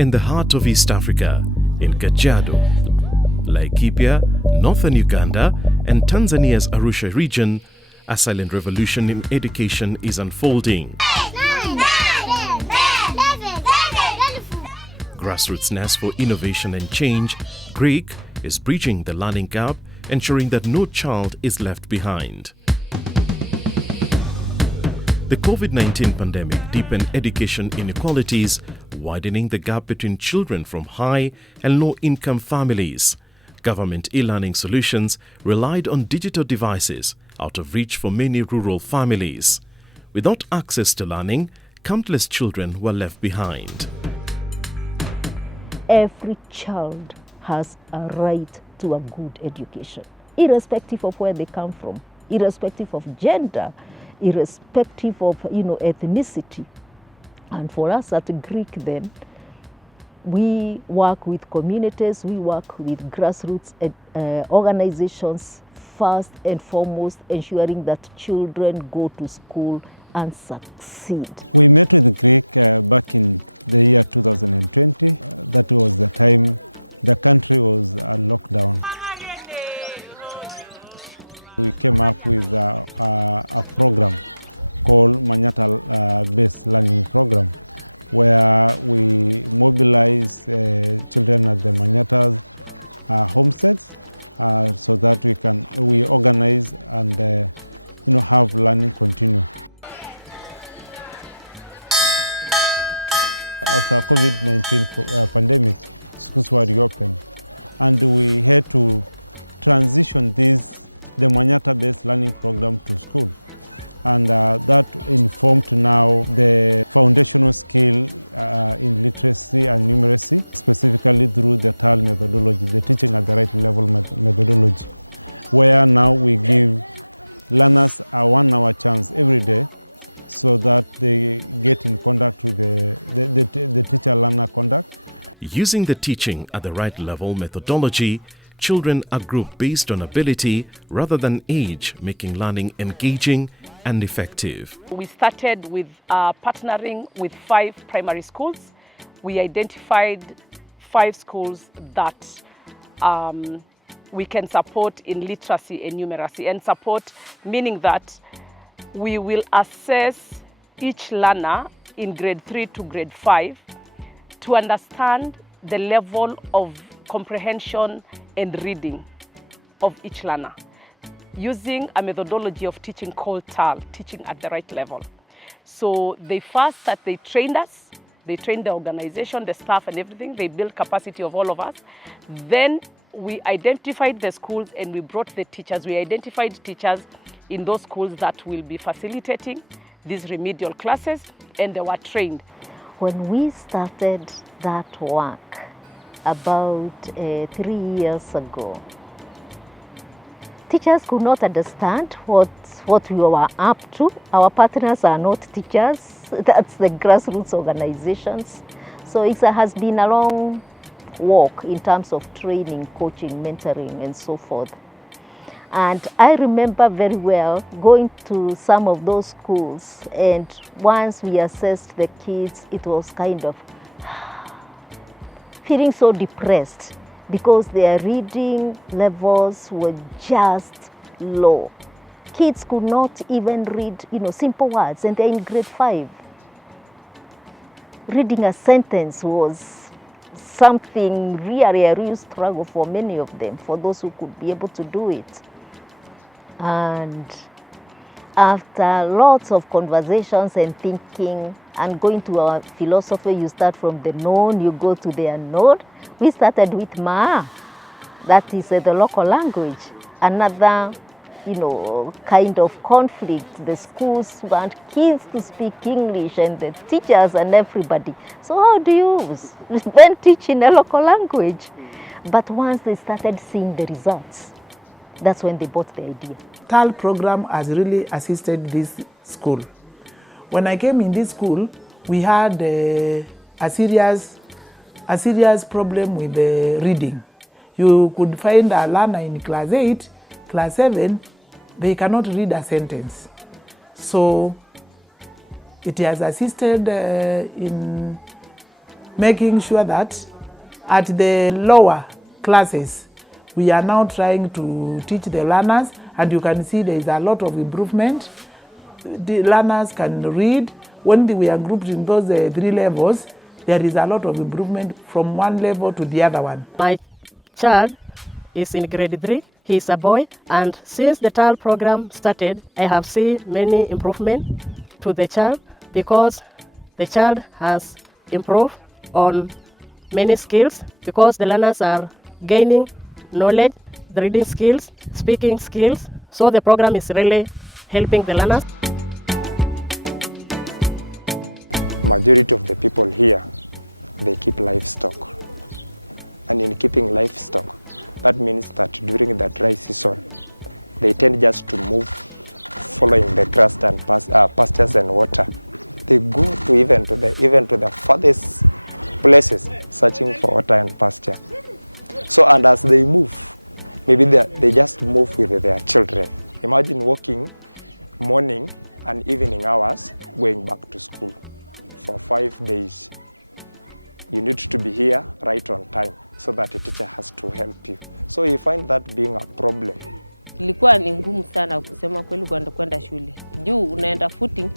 In the heart of East Africa, in Kajiado, Laikipia, northern Uganda, and Tanzania's Arusha region, a silent revolution in education is unfolding. Grassroots Nest for Innovation and Change, GRiC, is bridging the learning gap, ensuring that no child is left behind. The COVID-19 pandemic deepened education inequalities, widening the gap between children from high and low-income families. Government e-learning solutions relied on digital devices, out of reach for many rural families. Without access to learning, countless children were left behind. Every child has a right to a good education, irrespective of where they come from, irrespective of gender, irrespective of ethnicity. And for us at GRiC then, we work with communities, we work with grassroots organizations, first and foremost ensuring that children go to school and succeed. We met with GRiC back in the year 2020. That was the time the country was locked down. We came up with a program called Manyatta-based learning program, where we mobilize children at the Manyattas homesteads so that we organize and have learning continue. After COVID-19 pandemic, schools were reopened, and we had to transition the Manyatta-based learning program to school. And that informed now the foundational skill in literacy and numeracy, specifically through the TaRL methodology, the teaching at the right level methodology, where now we give learners a 1 hour chance every day so that they get in contact with the teacher-learner conduct. Using the teaching at the right level methodology, children are grouped based on ability rather than age, making learning engaging and effective. We started with partnering with 5 primary schools. We identified 5 schools that we can support in literacy and numeracy. And support meaning that we will assess each learner in grade 3 to grade 5 to understand the level of comprehension and reading of each learner, using a methodology of teaching called TaRL, teaching at the right level. So they trained us, they trained the organization, the staff and everything, they built capacity of all of us. Then we identified the schools and we brought the teachers. We identified teachers in those schools that will be facilitating these remedial classes, and they were trained. When we started that work about 3 years ago, teachers could not understand what we were up to. Our partners are not teachers, that's the grassroots organizations. So it has been a long walk in terms of training, coaching, mentoring, and so forth. And I remember very well going to some of those schools, and once we assessed the kids, it was kind of feeling so depressed because their reading levels were just low. Kids could not even read, simple words, and they're in grade 5. Reading a sentence was something really a real struggle for many of them, for those who could be able to do it. And after lots of conversations and thinking and going to our philosophy, you start from the known, you go to the unknown. We started with Ma, that is the local language. Another, kind of conflict. The schools want kids to speak English and the teachers and everybody. So how do you then teach in a local language? But once they started seeing the results, that's when they bought the idea. TaRL program has really assisted this school. When I came in this school, we had a serious problem with the reading. You could find a learner in class 8, class 7, they cannot read a sentence. So it has assisted in making sure that at the lower classes, we are now trying to teach the learners, and you can see there is a lot of improvement. The learners can read. When we are grouped in those 3 levels, there is a lot of improvement from one level to the other one. My child is in grade 3. He's a boy, and since the TaRL program started, I have seen many improvements to the child because the child has improved on many skills because the learners are gaining knowledge, the reading skills, speaking skills. So the program is really helping the learners. Majority of the people here, they keep livestock. And in keeping livestock, that means that during the dry season, they tend just to move following the grass and pastures and water. They go to even to the farthest places searching for water and pasture. So, and as they move, maybe they just move with their children. Imagine walking morning and evening hours going back to school for 5 days. You need to be here right on time so that a teacher has to help you. So you find that being a problem. Ilikuwa ni ngumu sana kusema kweli kwenda shule. Juu unaenda footing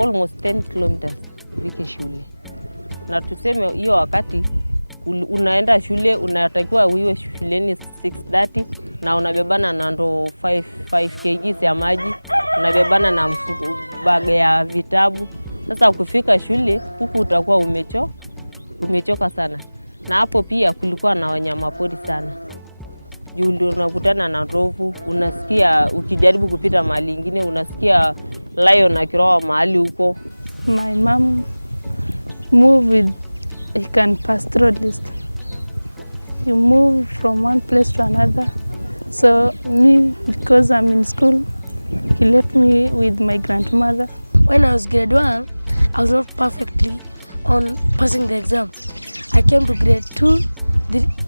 almost 10 kilometers vike shule. Na tuseme hiyo wakati unaenda shule unatakiwa uiwe shuleni 6:30 na unabebana na ndo 5 kg ya maji, unabebana na mfuko bag ya vitabu. Sasa ukifika shule huku utakuwa umechoka sana. Na hapo pia kulikuwa na wanyamapori sana. Juu unakutana na ndovu, unasikia ukijaribu kupita mahali ingine unasikia lion na kiroa mahali huko. My mom moved with a pastoralist. You move from one place to another. So me, because I'm in school, he left me with my grandmother. When I was grade 1, I was not perfectly on passing the exam. I came to grade 2,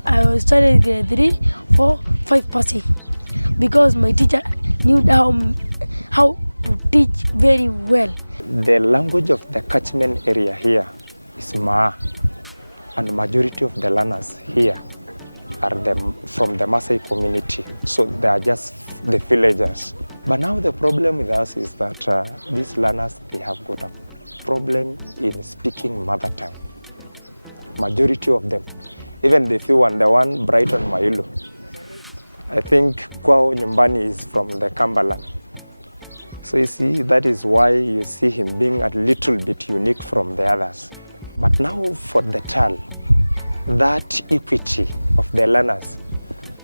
I started grade 3, 4, 5 passing. Because my teacher knew how to teach very well. The language of the catchment area here is Maa, and the majority of the learners here are from the Maasai community, so they are just the villagers. But now the problem with us is that these learners, they have got a problem in speaking mother tongue. Majority of them, even the few and the one Brighton Mailu, I think kwao nyumbani is from the Kambaland. So you see, that is why you see him being a little bit unique from the others. But now for the TaRL, that equity of the learners,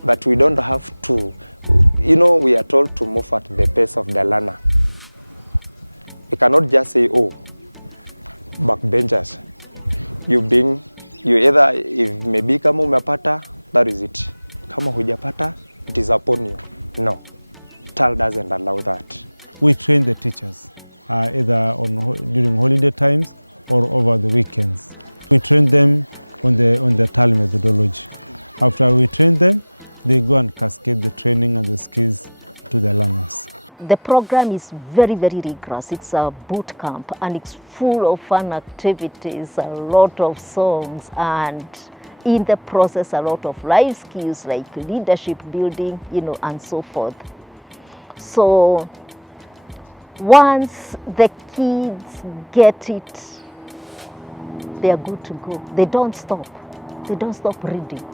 that we don't have to, we are told to move at the pace of the learner. We cannot just say, oh, backbenchers. You either, if maybe kama umepata, that is it. Kama hujapata, it is upon you. No, TaRL doesn't allow that. We train the teachers either during holiday times or over the weekends. We train them on the TaRL methodology. After we train them, they go and cascade the training and the skills to the learners. The program is very, very rigorous. It's a boot camp and it's full of fun activities, a lot of songs, and in the process a lot of life skills like leadership building, and so forth. So once the kids get it, they are good to go. They don't stop. They don't stop reading.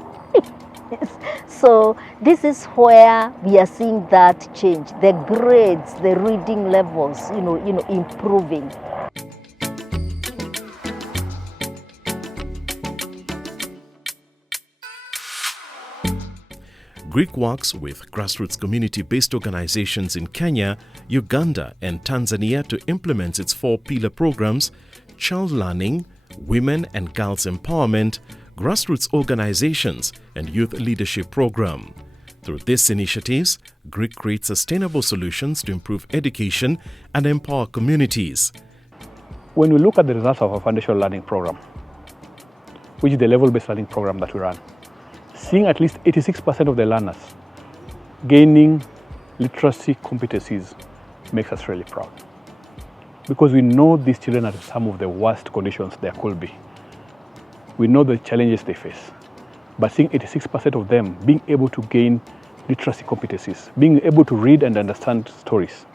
So this is where we are seeing that change. The grades, the reading levels, improving. GRiC works with grassroots community-based organizations in Kenya, Uganda and Tanzania to implement its 4-pillar programs: child learning, women and girls empowerment, grassroots organizations and youth leadership program. Through these initiatives, GRiC creates sustainable solutions to improve education and empower communities. When we look at the results of our foundational learning program, which is the level-based learning program that we run, seeing at least 86% of the learners gaining literacy competencies makes us really proud. Because we know these children are in some of the worst conditions there could be. we know the challenges they face. But seeing 86% of them being able to gain literacy competencies, being able to read and understand stories,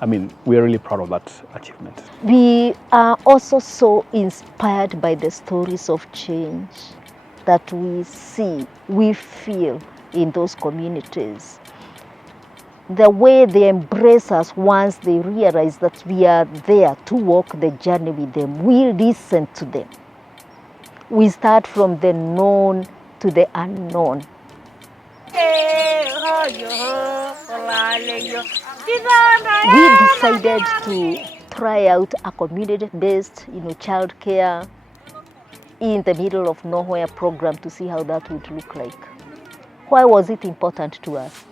I mean, we are really proud of that achievement. We are also so inspired by the stories of change that we see, we feel in those communities. The way they embrace us once they realize that we are there to walk the journey with them. We listen to them. We start from the known to the unknown. We decided to try out a community-based, child care in the middle of nowhere program to see how that would look like. Why was it important to us?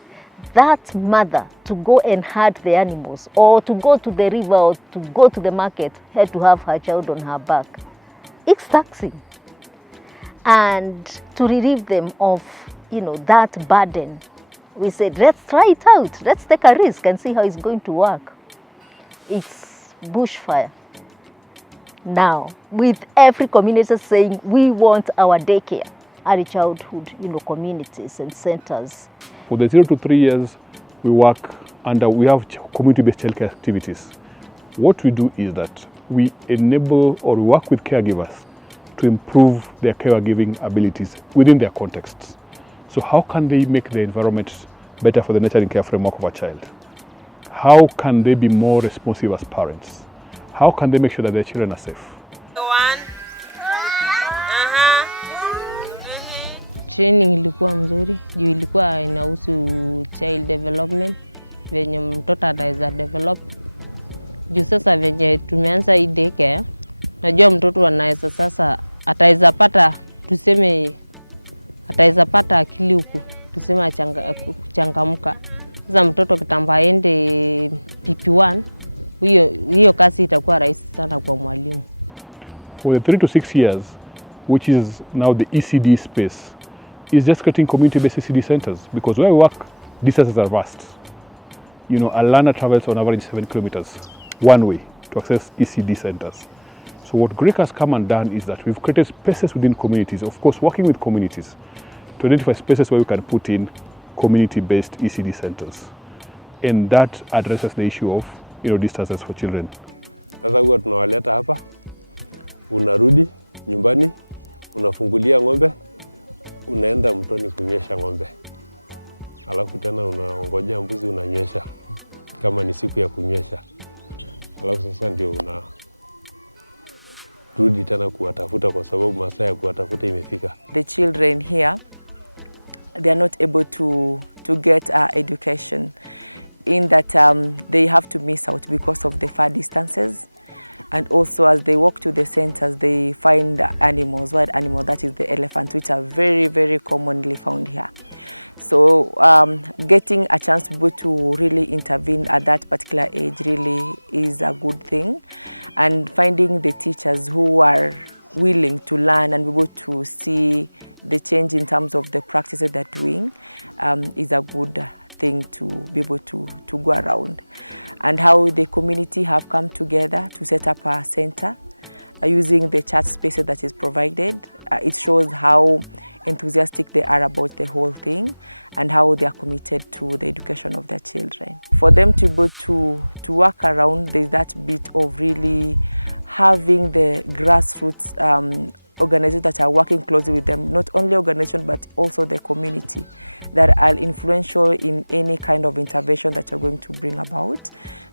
That mother to go and herd the animals or to go to the river or to go to the market had to have her child on her back. It's taxing. And to relieve them of, that burden, we said, let's try it out. Let's take a risk and see how it's going to work. It's bushfire. Now, with every community saying, we want our daycare, early childhood, communities and centers. For the 0 to 3 years, we work under, we have community-based childcare activities. What we do is that we enable or work with caregivers to improve their caregiving abilities within their contexts. So how can they make the environment better for the nurturing care framework of a child? How can they be more responsive as parents? How can they make sure that their children are safe? Training ilikuwa mzuri, juu ilikuwa inahusu child development, venye mtoto ataweza develop. Juu sasa venye tumeanza hii daycare, najua mtoto anaweza sasa ataweza pata, tuseme ataweza pata akili huku, tuseme kuchangamka. Sasa mtoto kitamba ende PP1, hiyo kazi itakuwa rahisi sana kwa mwalimu. For the 3 to 6 years, which is now the ECD space, is just creating community-based ECD centers, because where we work, distances are vast. A learner travels on average 7 kilometers one way to access ECD centers. So what GRiC has come and done is that we've created spaces within communities, of course working with communities, to identify spaces where we can put in community-based ECD centers. And that addresses the issue of distances for children. Sasa huwa tunawaleta hapa, unarudi nyumbani, unafungulia ng'ombe, unaenda mtoni kunywesha ng'ombe. Alafu tena unaongojea mbuzi unanywesha kama ni siku ya kunywesha. Alafu sasa ndio unarudi tena kuwatafuta kwa sababu masaa ya kuwatafuta imefika. The children here, they are not able to get education in that they have to miss out because of the far distances. And also as they walk to the centers, they find animals, wild animals, that is the elephant, which are very, very commonly found here. So getting a chance to be able to really intervene at that particular age really is a good thing. And finding the teachers who are willing to learn and be able to see the change in terms of the practices they're doing is a good thing to be able to go around. And how the community have come together to set up a center using the church spaces that is provided. It shows how enthusiastic they are about the whole thing and how they are committed to the education of their children. For them to be able to work around, there's that bit of really having the grassroots organizations that are working closely with them, not only organizations but also the community that are influential in any kind of intervention that you're going to bring about,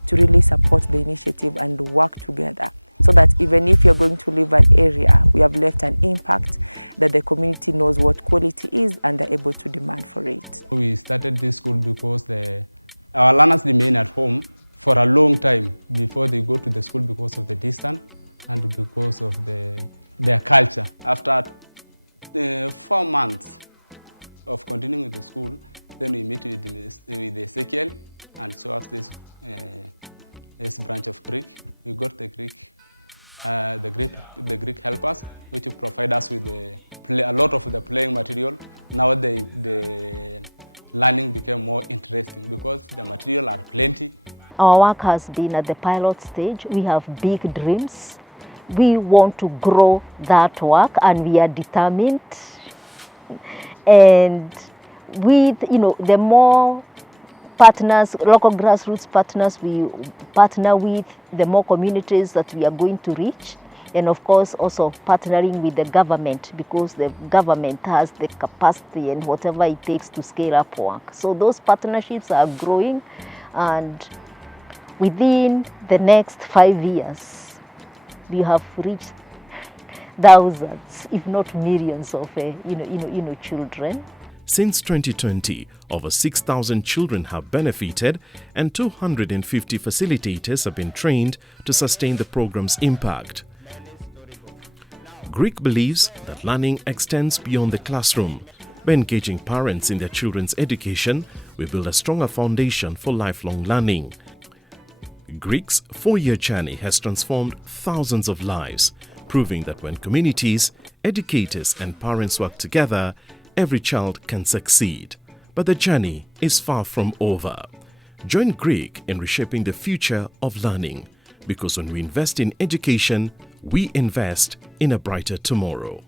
to really support the initiative and work together, so that even if you're going to leave an area, we have left an impact that the community knows what quality is and they're able to demand for it. We started this school because our learners remain at home for a long time before they go to the school because of the distance and because of their culture. After 4 months of continuing with the school, then we meet with Ezekiel and show us this branch of GRiC. We got the GRiC helpers, which provide us with a lot of the playing material. Now the learning became more interesting because the material are plenty. Our work has been at the pilot stage. We have big dreams. we want to grow that work, and we are determined. And with, the more partners, local grassroots partners we partner with, the more communities that we are going to reach. And of course also partnering with the government, because the government has the capacity and whatever it takes to scale up work. So those partnerships are growing, and within the next 5 years we have reached thousands, if not millions of children. Since 2020, over 6,000 children have benefited, and 250 facilitators have been trained to sustain the program's impact. GRiC believes that learning extends beyond the classroom. By engaging parents in their children's education, we build a stronger foundation for lifelong learning. GRiC's 4-year journey has transformed thousands of lives, proving that when communities, educators and parents work together, every child can succeed. But the journey is far from over. Join GRiC in reshaping the future of learning, because when we invest in education, we invest in a brighter tomorrow.